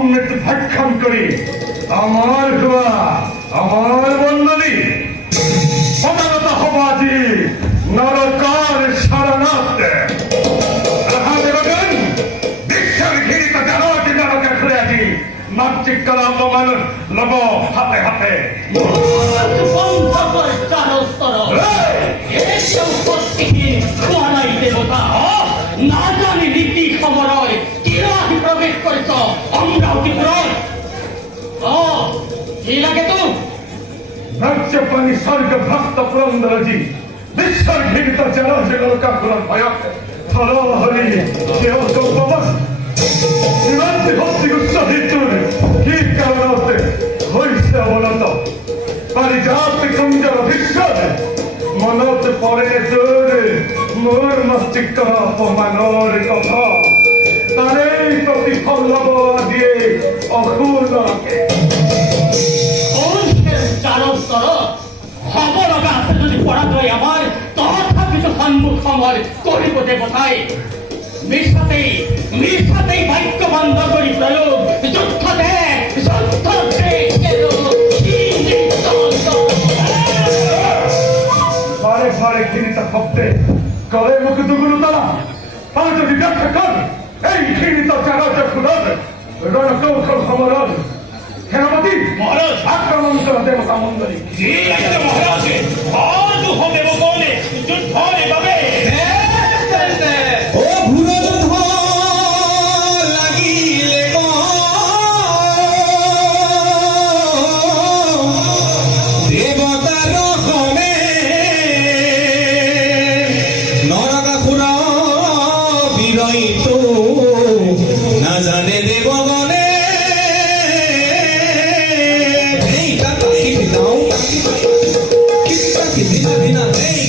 অমৃত ভক্ষণ করি আমার দোয়া আমার বন্দনী সদানত হবাজি নরকার শরণার্থ বিশ্বের ঘিরিত জানাটি নরকে ঘুরে আছি মাতৃক কলা অপমান লব হাতে হাতে না জানি নীতি সমরয় কিরাহি প্রবেশ করেছ অমরাবতী পুরয় কি লাগে তো রাজ্যপানি স্বর্গ ভক্ত পুরন্দরজি বিশ্বের ঘিরিত জানাটি নরকার ভয়ক হরি কেউ সম্ভব সীমান্তে ভক্তি উৎসাহিতুর কি কারণে হইছে অবনত পারিজাত কুঞ্জর ভিক্ষর মনত পড়ে তোর মোর মস্তিষ্ক অপমানর কথা তারে প্রতিফল লব দিয়ে অসুরকে চারস্তর খবর আছে যদি পরাজয় আমার তথাপিত সম্মুখ সমর করিব দেবতায় মিশাতেই বাক্য বন্ধ করি প্রয়োগ যুদ্ধ দেখ যুদ্ধ বারে বারে ঘৃণিত শব্দে গলে মুখ দুগুলো তারা তারা যদি ব্যাখ্যা কর এই ঘৃণিত চারাচর খুদর রণকৌশল সমরণ সেনাপতি মহারাজ আক্রমণ করা দেবতা মন্ডলী মহারাজ আজ হবে বলে যুদ্ধ এভাবে ও ভুরযুদ্ধ লাগিলে দেবতার রকমে নরকাসুর বিরহিত না জানে দেবগণে এই টাকা কিনে দাও কিটা কিনে দিনা এই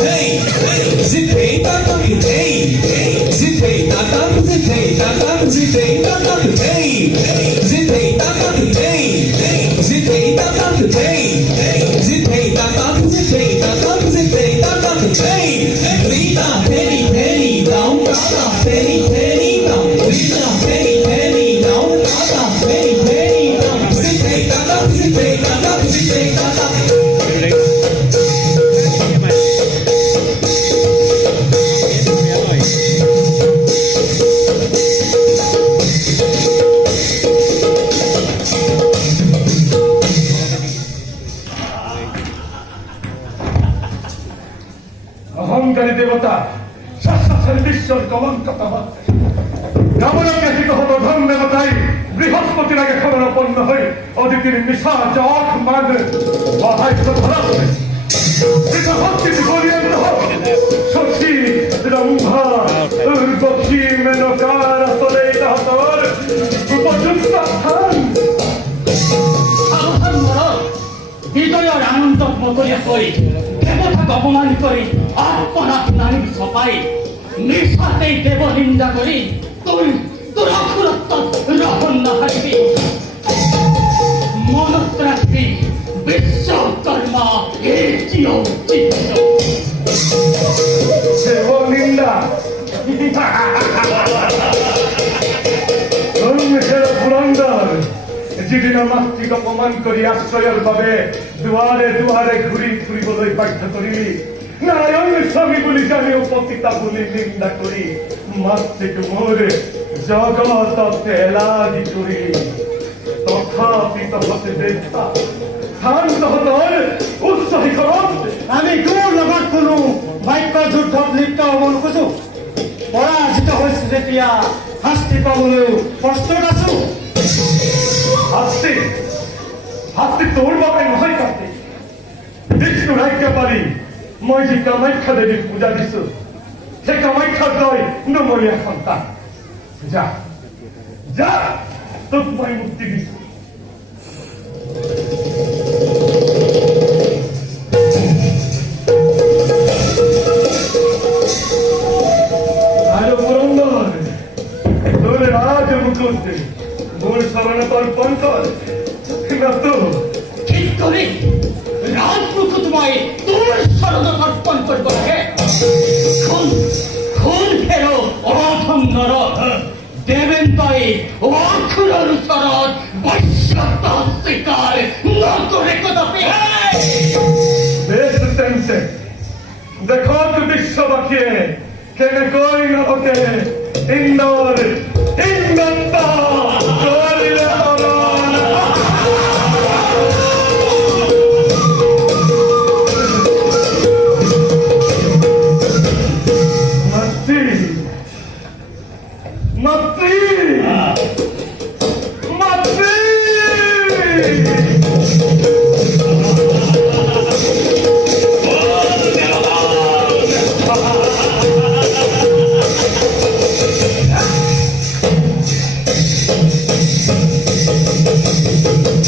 hey zipei tatam hey zipei tatam zipei tatam zipei tatam hey zipei tatam hey zipei tatam hey zipei tatam zipei tatam zipei tatam hey rita penny down tata penny down rita penny down tata penny down zipei tatam zipei tatam অহংকারী দেবতা শাশ্বতের বিশ্বর কলঙ্কতা হচ্ছে রাবণকে হত ধন দেবতাই বৃহস্পতির আগে খবরাপন্ন হয়ে অদিতির মিশা চক মান মহাইত্য ধরাচ্ছে ভক্তিতে গরিয়ন্ত সখী রম্ভা উর্বশী মেনকার আসলে তাহাতর উপযুক্ত স্থান বিজয়ের আনন্দ করিয়া করি দেবতাকে অপমান করি আপনার নারীর সপাই নিঃস্বার্থেই দেব নিন্দা করি তোর অক্ষরত্ব রহন না হারিবি মনত রাখবি বিশ্বকর্মা এটিও চিত্ত দেব নিন্দা পুরন্দর যেদিন মাতৃক অপমান করি আশ্রয়ের ভাবে দুয়ারে দুয়ারে ঘুরি ঘুরিবলৈ বাধ্য করিলি নারায়ণ স্বামী বলি জানি উপতিতা বলি নিন্দা করি মাতৃক মোরে জগত তেলাদি করি তথাপি তহতে দেবতা শান্ত হতর উৎসাহী করম আমি তোৰ লগত কোনো বাক্য যুদ্ধত লিপ্ত হ'ব নোখোজো পৰাজিত হৈছো যেতিয়া শাস্তি পাবলৈও প্ৰস্তুত আছো হাতটি তোর বাপে নহয় কাটে বিষ্ণু রাজ্ঞা পারি মই যে কামাখ্যা দেবীর পূজা দিছো সে কামাখ্যার দয় নমনীয় সন্তান যা যা তোক মই মুক্তি দিছো পুরন্দর তোর রাজ মুকুট মোর শরণ তর্পণ কর ঠিক করে রাজপুত্রময় তোর শরণ তর্পণ করবো খুন ফেরো অধম নর দেবেন্তই অক্ষুৰৰ ওচৰত বৈশ্যত্ব স্বীকাৰ নকৰে কদাপি। বেশ তেমছে দেখক বিশ্ববাসীয়ে কেনেকৈ লগতে ইন্দৰ